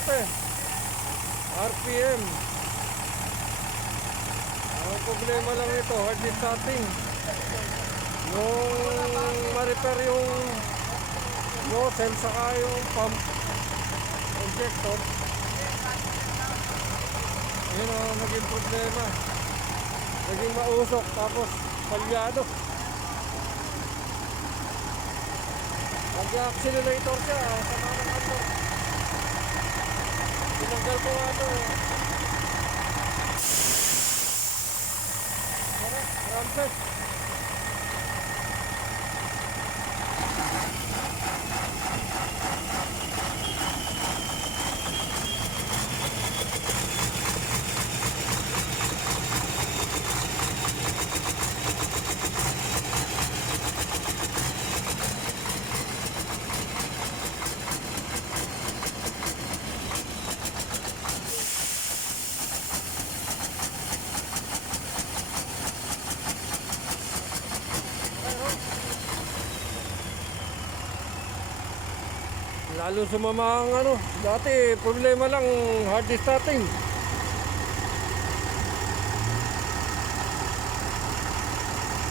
monitor. RPM. Ang problema lang ito, hard starting. Yung ma-repair yung nozzle saka yung pump injector. Yun ang naging problema. Naging mausok tapos palyado. Nag-accelerator siya sa mga ano. Tinanggal ko nga ito. Ramses. Lalo sumama ang ano, dati problema lang hard starting.